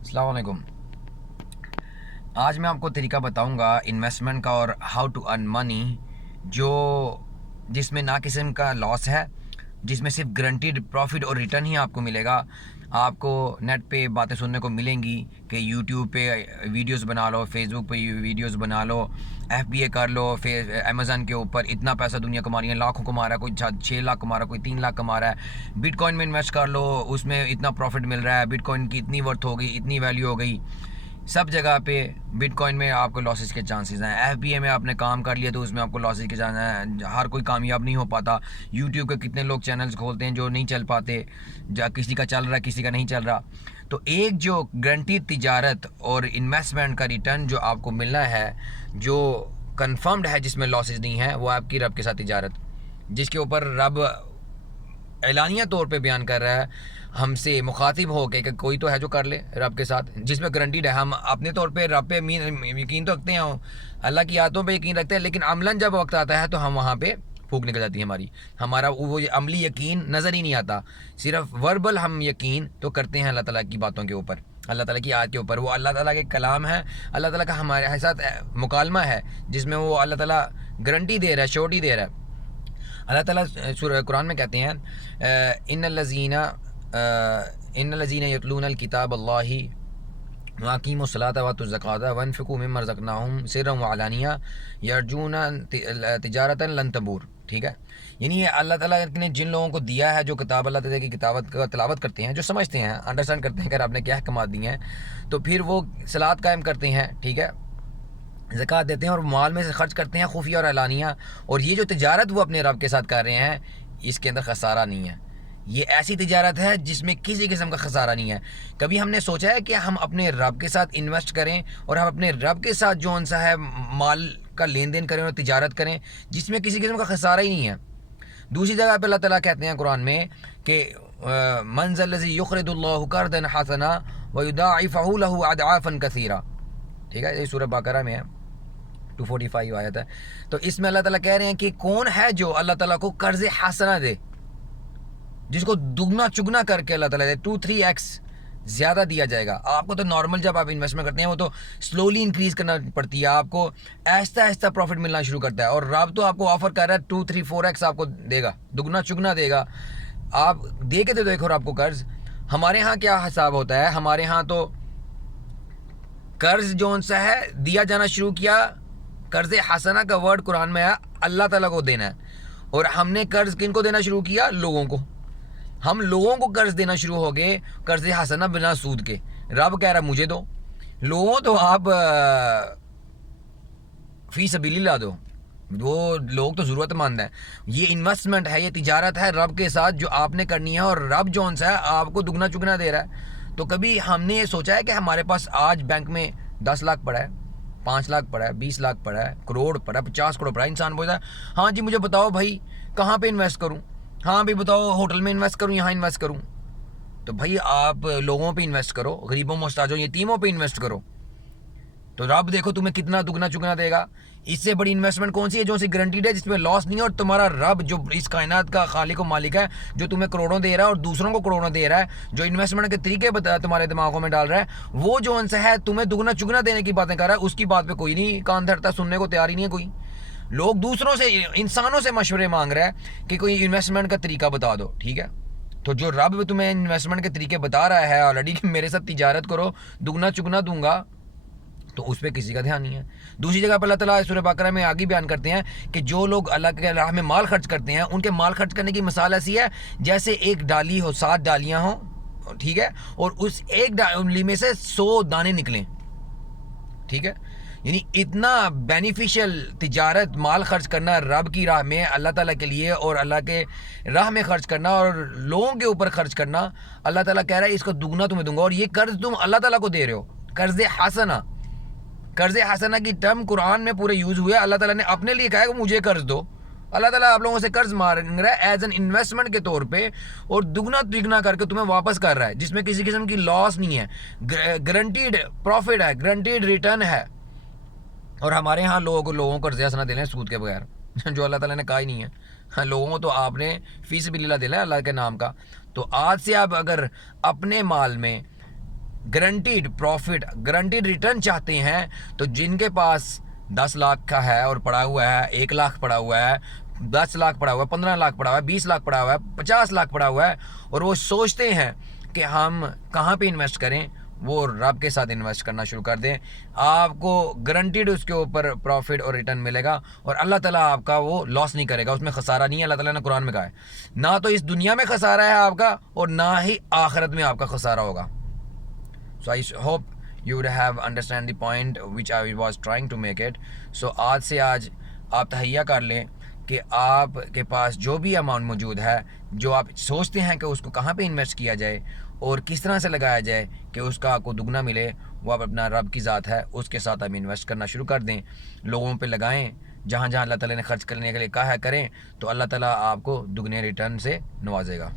अस्सलाम वालेकुम। आज मैं आपको तरीका बताऊंगा इन्वेस्टमेंट का और हाउ टू अर्न मनी, जो जिसमें ना किस्म का लॉस है, जिसमें सिर्फ गारंटीड प्रॉफिट और रिटर्न ही आपको मिलेगा। आपको नेट पे बातें सुनने को मिलेंगी कि यूट्यूब पे वीडियोस बना लो, फेसबुक पे वीडियोस बना लो, एफबीए कर लो, फिर अमेज़न के ऊपर इतना पैसा दुनिया कमा रही है, लाखों कमा रहा है, कोई 6 लाख कमा रहा है, कोई 3 लाख कमा रहा है। बिटकॉइन में इन्वेस्ट कर लो, उसमें इतना प्रॉफिट मिल रहा है, बिटकॉइन की इतनी वर्थ हो गई, इतनी वैल्यू हो गई। सब जगह पे बिटकॉइन में आपको लॉसेस के चांसेस हैं। एफबीए में आपने काम कर लिया तो उसमें आपको लॉसेस के चांस हैं। हर कोई कामयाब नहीं हो पाता। यूट्यूब के कितने लोग चैनल्स खोलते हैं जो नहीं चल पाते, किसी का चल रहा है, किसी का नहीं चल रहा। तो एक जो गारंटीड तिजारत और इन्वेस्टमेंट का रिटर्न जो आपको मिलना है, जो कन्फर्म्ड है, जिसमें लॉसेस नहीं है, वो आपकी रब के साथ तिजारत, जिसके ऊपर रब एलानिया तौर पे बयान कर रहा है हमसे मुखातिब हो के कि कोई तो है जो कर ले रब के साथ, जिसमें गारंटीड है। हम अपने तौर पे रब पे यकीन तो रखते हैं, अल्लाह की आयतों पे यकीन रखते हैं, लेकिन अमलन जब वक्त आता है तो हम वहाँ पे फूक निकल जाती है हमारी। हमारा वो अमली यकीन नज़र ही नहीं आता। सिर्फ वर्बल हम यकीन तो करते हैं अल्लाह ताला की बातों के ऊपर, अल्लाह ताला की आयत के ऊपर। वो अल्लाह ताला के कलाम है, अल्लाह ताला का हमारे साथ मुकालमा है, जिसमें वो अल्लाह ताला गारंटी दे रहा है, श्योरिटी दे रहा है। अल्लाह ताला सूरह कुरान में कहते हैं इन्नल्लज़ीना यतलूनल किताब अल्लाहि व अकीमुस्सलाता व आतुज़ ज़काता वअनफ़िक़ू मिम्मा रज़क़नाहुम सिर्रन व अलानिया यरजूना तिजारतन लन तबूर। ठीक है, यानी अल्लाह ताला ने जिन लोगों को दिया है, जो किताब अल्लाह ताला की किताबत का तिलावत करते हैं, जो समझते हैं, अंडरस्टैंड करते हैं कि आपने क्या कमा दी हैं, तो फिर वो सलात कायम करते हैं, ठीक है, ज़कात देते हैं और माल में से खर्च करते हैं खुफिया और अलानिया। और ये जो तिजारत वो अपने रब के साथ कर रहे हैं, इसके अंदर खसारा नहीं है। ये ऐसी तिजारत है जिसमें किसी किस्म का खसारा नहीं है। कभी हमने सोचा है कि हम अपने रब के साथ इन्वेस्ट करें और हम अपने रब के साथ जो सा है माल का लेन देन करें और तिजारत करें जिसमें किसी किस्म का खसारा ही नहीं है। दूसरी जगह पे अल्लाह ताला कहते हैं कुरान में कि मन ज़ल्लज़ी युक़रिदुल्लाहु क़र्ज़न हसना व युदाइफ़हु लहु अदआफ़न कसीरा। ठीक है, ये सूरह बकरा में है, 245 आयत है। तो इसमें अल्लाह ताला कह रहे हैं कि कौन है जो अल्लाह ताला को कर्ज़ हसना दे, जिसको दुगना चुगना करके अल्लाह ताला दे, 2-3x ज़्यादा दिया जाएगा आपको। तो नॉर्मल जब आप इन्वेस्टमेंट करते हैं वो तो स्लोली इंक्रीज़ करना पड़ती है, आपको ऐसा ऐसा प्रॉफिट मिलना शुरू करता है। और रब तो आपको ऑफर कर रहा है 2-3-4x आपको देगा, दुगना चुगना देगा। आप दे के तो देखो आपको कर्ज़। हमारे यहाँ क्या हिसाब होता है, हमारे यहाँ तो कर्ज़ जो सा है दिया जाना शुरू किया, कर्ज़ हसना का वर्ड कुरान में है, अल्लाह ताला को देना है। और हमने कर्ज़ किन को देना शुरू किया? लोगों को। हम लोगों को कर्ज़ देना शुरू हो गए, कर्ज़ हसना बिना सूद के। रब कह रहा मुझे दो, लोगों तो आप फी सबीलिल्लाह दो, वो लोग तो ज़रूरतमंद हैं। ये इन्वेस्टमेंट है, ये तिजारत है रब के साथ जो आपने करनी है, और रब जौन सा है आपको दुगना चुगना दे रहा है। तो कभी हमने ये सोचा है कि हमारे पास आज बैंक में 10 लाख पड़ा है, 5 लाख पड़ा है, 20 लाख पड़ा है, करोड़ पड़ा है, 50 करोड़ पड़ा है। इंसान बोलता है हाँ जी मुझे बताओ भाई कहाँ पे इन्वेस्ट करूँ, हाँ भाई बताओ होटल में इन्वेस्ट करूँ, यहाँ इन्वेस्ट करूँ। तो भाई आप लोगों पे इन्वेस्ट करो, गरीबों मोहताजों यतीमों पे इन्वेस्ट करो, तो रब देखो तुम्हें कितना दुगना चुगना देगा। इससे बड़ी इन्वेस्टमेंट कौन सी है जो सी गारंटीड है, जिसमें लॉस नहीं है, और तुम्हारा रब जो इस कायनात का खालिक और मालिक है, जो तुम्हें करोड़ों दे रहा है और दूसरों को करोड़ों दे रहा है, जो इन्वेस्टमेंट के तरीके तुम्हारे दिमागों में डाल रहा है, वो जो सा है तुम्हें दुगना चुगना देने की बातें कर रहा है, उसकी बात पे कोई नहीं कान धरता, सुनने को तैयार ही नहीं है कोई। लोग दूसरों से, इंसानों से मशवरे मांग रहा है कि कोई इन्वेस्टमेंट का तरीका बता दो। ठीक है, तो जो रब तुम्हें इन्वेस्टमेंट के तरीके बता रहा है ऑलरेडी कि मेरे साथ तिजारत करो, दुगना चुगना दूंगा, तो उस पर किसी का ध्यान नहीं है। दूसरी जगह पर अल्लाह ताला सूरह बकरा में आगे बयान करते हैं कि जो लोग अल्लाह के राह में माल खर्च करते हैं, उनके माल खर्च करने की मिसाल ऐसी है जैसे एक डाली हो, 7 डालियाँ हों, ठीक है, और उस एक डाली में से 100 दाने निकलें। ठीक है, यानी इतना बेनिफिशियल तिजारत, माल खर्च करना रब की राह में, अल्लाह ताला के लिए, और अल्लाह के राह में खर्च करना और लोगों के ऊपर खर्च करना। अल्लाह ताला कह रहा है इसका दुगना तुम्हें दूंगा। और ये कर्ज तुम अल्लाह ताला को दे रहे हो, कर्ज हसना। कर्ज हसना की टर्म कुरान में पूरे यूज़ हुए। अल्लाह ताला ने अपने लिए कहा कि मुझे कर्ज दो। अल्लाह ताला आप लोगों से कर्ज मांग रहा है एज एन इन्वेस्टमेंट के तौर पे, और दुगना तिगना करके तुम्हें वापस कर रहा है, जिसमें किसी किस्म की लॉस नहीं है, गारंटीड प्रॉफिट है, गारंटीड रिटर्न है। और हमारे यहाँ लोगों को कर्ज हसना दे रहे हैं सूद के बगैर, जो अल्लाह ताला ने कहा ही नहीं है। हाँ, लोगों को तो आपने फीस बिल्ला दिला है अल्लाह के नाम का। तो आज से आप अगर अपने माल में گارنٹیڈ پروفٹ، گارنٹیڈ ریٹرن چاہتے ہیں تو جن کے پاس 10 لاکھ کا ہے اور پڑا ہوا ہے، 1 لاکھ پڑا ہوا ہے، 10 لاکھ پڑا ہوا ہے، 15 لاکھ پڑا ہوا ہے، 20 لاکھ پڑا ہوا ہے، 50 لاکھ پڑا ہوا ہے، اور وہ سوچتے ہیں کہ ہم کہاں پہ انویسٹ کریں، وہ رب کے ساتھ انویسٹ کرنا شروع کر دیں. آپ کو گارنٹیڈ اس کے اوپر پروفٹ اور ریٹرن ملے گا، اور اللہ تعالیٰ آپ کا وہ لاس نہیں کرے گا، اس میں خسارہ نہیں ہے. اللہ تعالیٰ نے قرآن میں کہا ہے نہ تو اس دنیا میں خسارہ ہے آپ کا، اور نہ ہی آخرت میں آپ کا خسارہ ہوگا. So I hope you would have understand the point which I was trying to make it. So آج سے آج آپ تہیہ کر لیں کہ آپ کے پاس جو بھی اماؤنٹ موجود ہے، جو آپ سوچتے ہیں کہ اس کو کہاں پہ انویسٹ کیا جائے اور کس طرح سے لگایا جائے کہ اس کا آپ کو دگنا ملے، وہ آپ اپنا رب کی ذات ہے اس کے ساتھ آپ انویسٹ کرنا شروع کر دیں. لوگوں پہ لگائیں، جہاں جہاں اللہ تعالیٰ نے خرچ کرنے کے لیے کہا ہے کریں، تو اللہ تعالیٰ آپ کو دگنے ریٹرن سے نوازے گا.